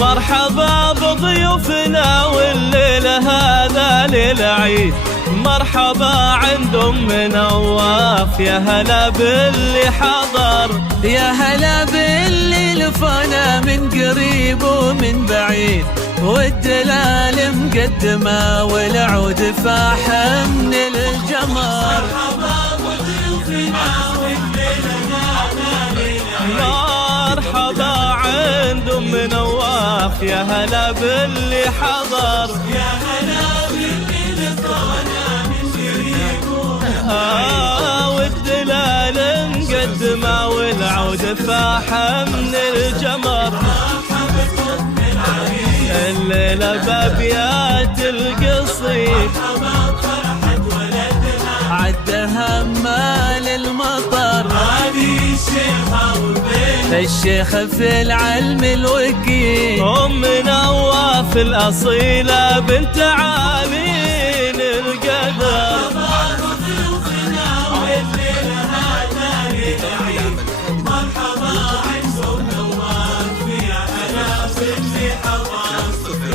مرحبا بضيوفنا والليلة هذا ليلة عيد. مرحبا عند أم نواف، يا هلا باللي حضر، يا هلا باللي لفانا من قريب ومن بعيد، والدلال مقدمة والعود فاح من الجمر. مرحبا بضيوفنا والليلة هذا ليلة عيد. مرحبا عند أم نواف، يا هلا باللي حضر، يا هلا باللي لفانا من قريب ومن بعيد، والدلال مقدمة والعود فاح من الجمر. مرحبا بالعريس الليلة بأبيات القصيد، مرحبا بفرحة ولدنا عدها مال المطر، هذه الشيخة والبنت، الشيخ في العلم الوكيل، أم نواف الأصيلة بنت عامين القدر. مرحبا بضيوفنا والليلة هذا ليلة عيد. مرحبا عند أم نواف، يا هلا باللي حضر،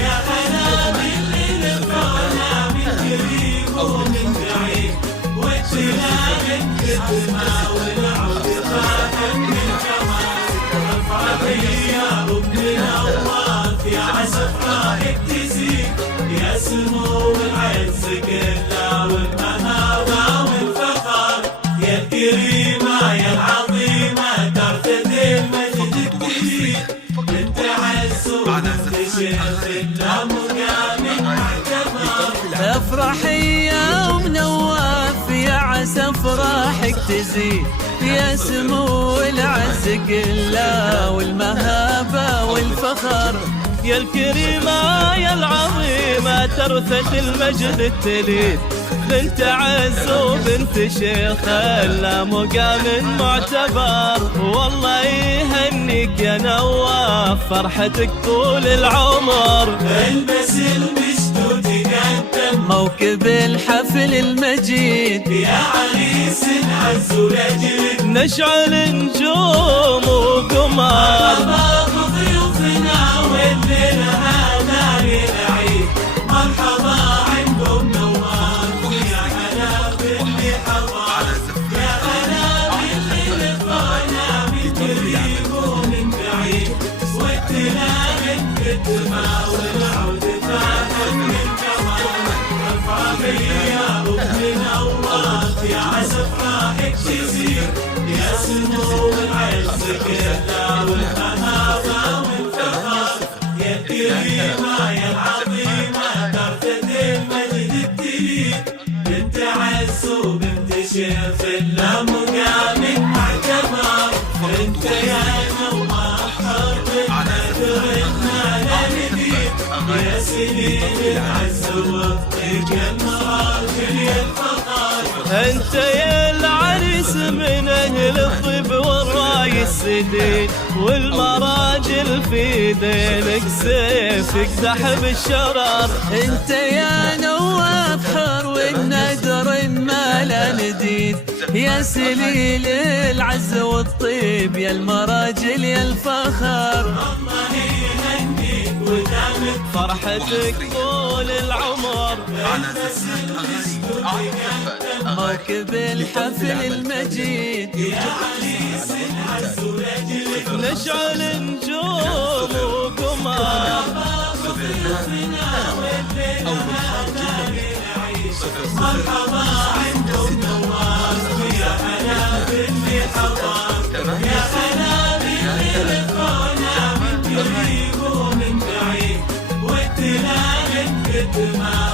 يا هلا باللي لفانا من قريب ومن بعيد، والدلال مقدمة والعود فاح من الجمال. ارفعي يا أم نواف، يا عسى افراحك تزيد، يا سمو العز كله والمهابة والفخر، يا الكريمة يا العظيمة ترفد المجد الجديد، بنت عز وبنت شيخ الله مقام معتبر. افرحي يا ام نواف، يا عسى افراحك تزيد، يا سمو العز كله والمهابة والفخر، يا الكريمة يا العظيمة ترثة المجد التليد، بنت عز وبنت شيخ الله مقام معتبر. والله يهنيك يا نواف فرحتك طول العمر. البس المشت وتقدم موكب الحفل المجيد، يا عريس العز ولجد، نشعل نجوم وقمر. مرحبا بضيوفنا والليلة هذا ليلة عيد. مرحبا عند أم نواف، يا هلا باللي حضر، يا هلا باللي لقانا من قريب ومن بعيد، والدلال مقدمة والعود فاح من الجمال. ارفعي يا أم نواف، يا عسى افراحك تزيد، يا سمو العز كله والمهابة والفخر، يا الكريمة يا العظيمة ترفد المجد التليد، بنت عز وبنت شيخ الله مقام معتبر. انت يا نواف حرب نذرنا للجديد، يا سنين العز والطيب يا المراجل يا الفخر. انت يا العريس من اهل الطيب والراي السديد، والمراجل في دينك سيف يقدح بالشرر. انت يا نواف حر والندر ما لا نديد، يا سليل العز والطيب يا المراجل يا الفخر. الله يهنيك ودامك فرحتك طول العمر. موكب الحفل المجيد، يا عريس العز ولجلك، نشعل نجوم وقمر. مرحبا عند أم نواف، يا هلا باللي حضر، يا هلا باللي لقانا من قريب ومن بعيد، والدلال مقدمة